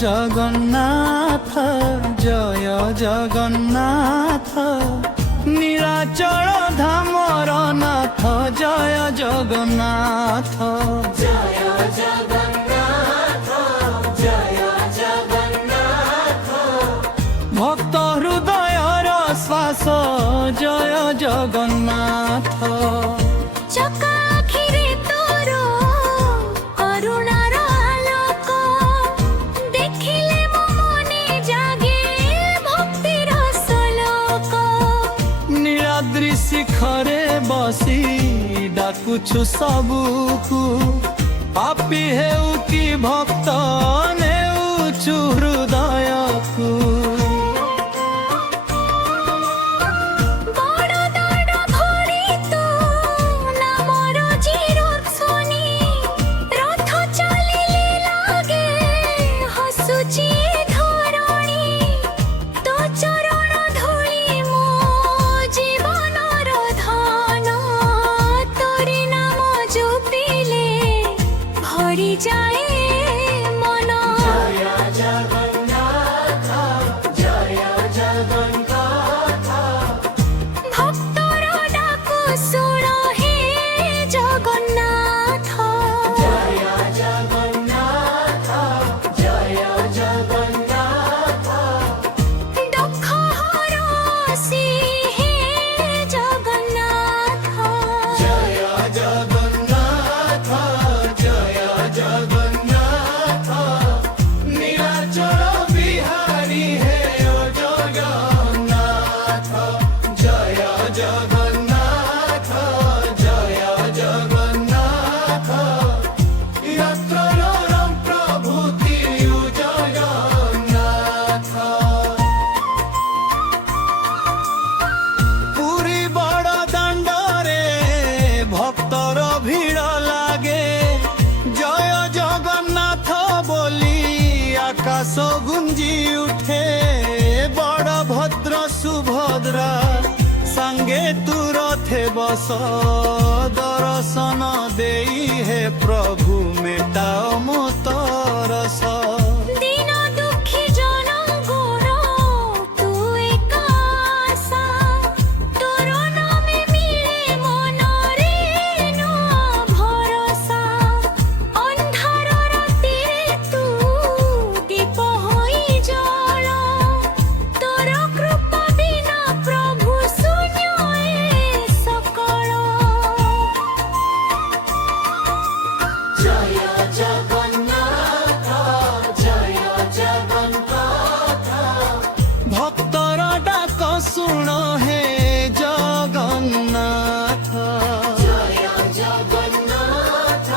জগন্নাথ জয় জগন্নাথ নীলাচল ধামর নাথ জয় জগন্নাথ জয় জগন্নাথ জয় জগন্নাথ ভক্ত হৃদয়র শ্বাস জয় জগন্নাথ চকা আখিরে তোর করুণার আলোক দেখিলে মো মনে জাগে ভক্তির শ্লোক নীলাদ্রি শিখরে বসি ডাকুছু সবুকু পাপি হেউ কি ভক্ত নেউছু হৃদয়কু যায় মন জয় জগন্নাথ জয় জগন্নাথ ভক্তর ডাকু শুণ হে জগন্নাথ জয় জগন্নাথ জয় জগন্নাথ দুঃখ হরসি হে জগন্নাথ জয় জগন্নাথ জয় জগন্নাথ নীলাচল বিহারী হে ও জগন্নাথ জয় জগন্নাথ জয় জগন্নাথ যত্রলরম প্রভুতি জগন্নাথ পুরী বড় দাণ্ডরে ভক্তর ভিড় লাগে জয় জগন্নাথ বলি আকাশ গুঞ্জি উঠে বড় ভদ্র সুভদ্রা সঙ্গে তু রথে বস দর্শন দেই হে প্রভু মেটাও মোতরস দীন দুঃখী জনগণ তু একা আশা তোর নামে মিলে মনরে নূয়া ভরসা ଅନ୍ଧାର ରାତିରେ ତୁ ଦୀପ ହୋଇ ଜଳ ତୋର କୃପା ବିନା ପ୍ରଭୁ ଶୂନ୍ୟ ଏ ସକଳ জয় জগন্নাথ জয় জগন্নাথ ভক্তর ডাক শুণ হে জগন্নাথ জয় জগন্নাথ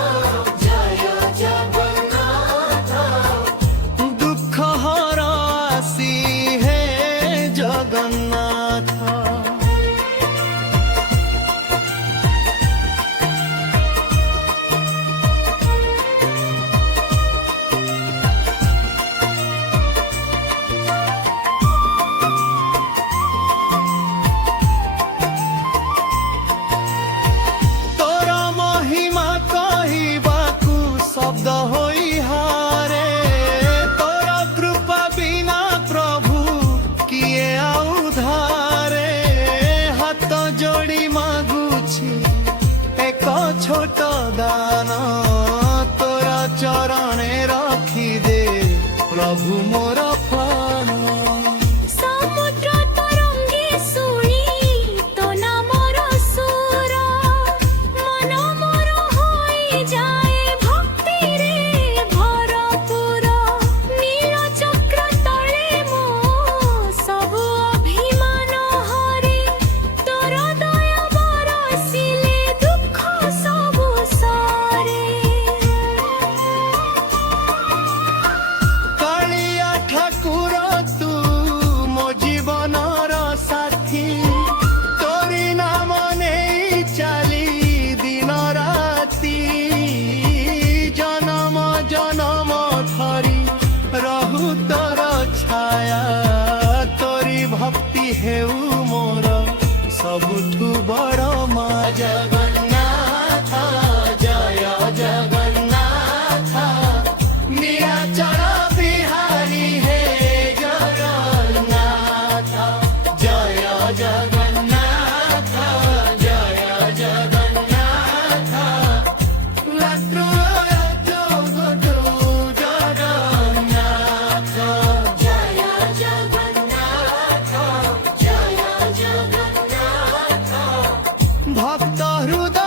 জয় জগন্নাথ দুঃখ হর আসি হে জগন্নাথ তোর মহিমা কহিবাকু শব্দ হই হারে তোর কৃপা বিনা প্রভু কিয়ে আউ ধারে হাত যোড়ি মাগুছি এক ছোট দান